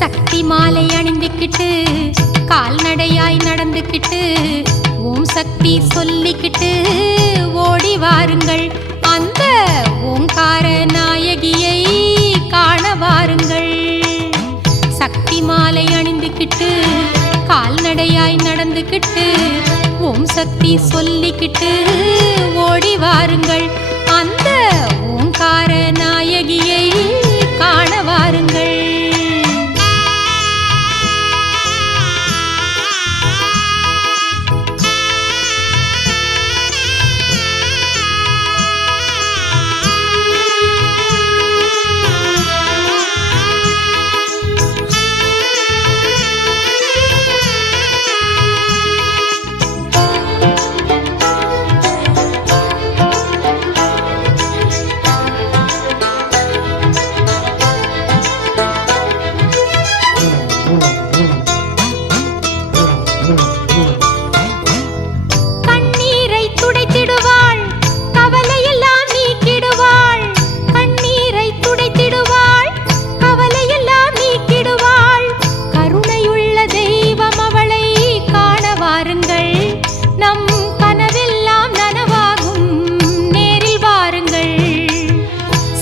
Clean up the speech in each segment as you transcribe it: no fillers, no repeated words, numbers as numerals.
சக்தி மாலை அணிந்துக்கிட்டு கால்நடையாய் நடந்துக்கிட்டு ஓம் சக்தி சொல்லிக்கிட்டு ஓடி வாருங்கள், அந்த ஓங்கார நாயகியை காண வாருங்கள். சக்தி மாலை அணிந்துக்கிட்டு கால்நடையாய் நடந்துக்கிட்டு ஓம் சக்தி சொல்லிக்கிட்டு ஓடி வாருங்கள், அந்த ஓங்கார நாயகியை காண வாருங்கள்.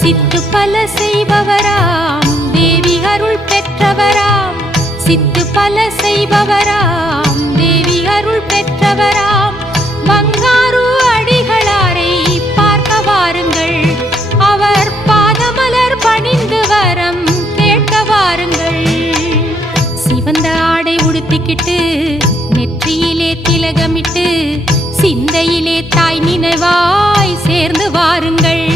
சித்து பல செய்பவராம் தேவி அருள் பெற்றவராம், சித்து பல செய்பவராம் தேவி அருள் பெற்றவராம். பங்காரு அடிகளாரை பார்க்க வாருங்கள், அவர் பாதமலர் பணிந்து வரம் கேட்க வாருங்கள். சிவந்த ஆடை உடுத்திக்கிட்டு நெற்றியிலே திலகமிட்டு சிந்தையிலே தாய் நினைவாய் சேர்ந்து வாருங்கள்,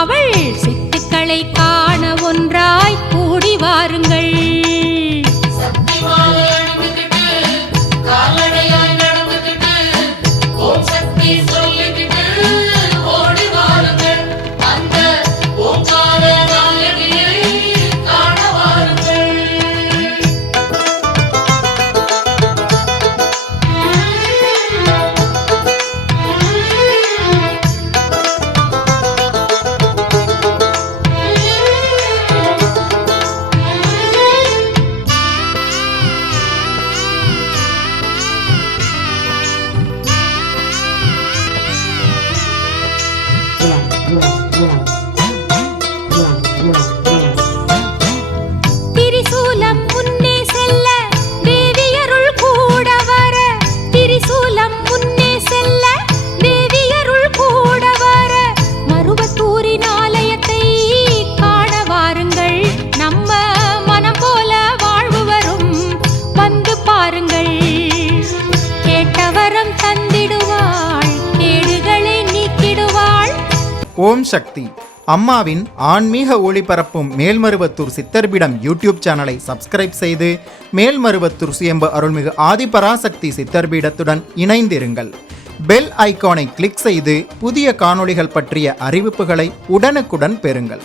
அவள் சித்துக்களை காண ஒன்றாய் கூடி வாருங்கள். திரிசூலம் முன்னே செல்ல தேவியருள் கூட வர, திரிசூலம் முன்னே செல்ல தேவியருள் கூட வர, மருவத்தூரின் ஆலயத்தை காண வாருங்கள், நம்ம மனம் போல வாழ்வு வரும் வந்து பாருங்கள். கேட்டவரம் தந்திடுவாள், கேடுகளை நீக்கிடுவாள். ஓம் சக்தி அம்மாவின் ஆன்மீக ஒளிபரப்பும் மேல்மருவத்தூர் சித்தர்பீடம் யூடியூப் சேனலை சப்ஸ்கிரைப் செய்து மேல்மருவத்தூர் சுயம்பு அருள்மிகு ஆதிபராசக்தி சித்தர்பீடத்துடன் இணைந்திருங்கள். பெல் ஐகானை கிளிக் செய்து புதிய காணொளிகள் பற்றிய அறிவிப்புகளை உடனுக்குடன் பெறுங்கள்.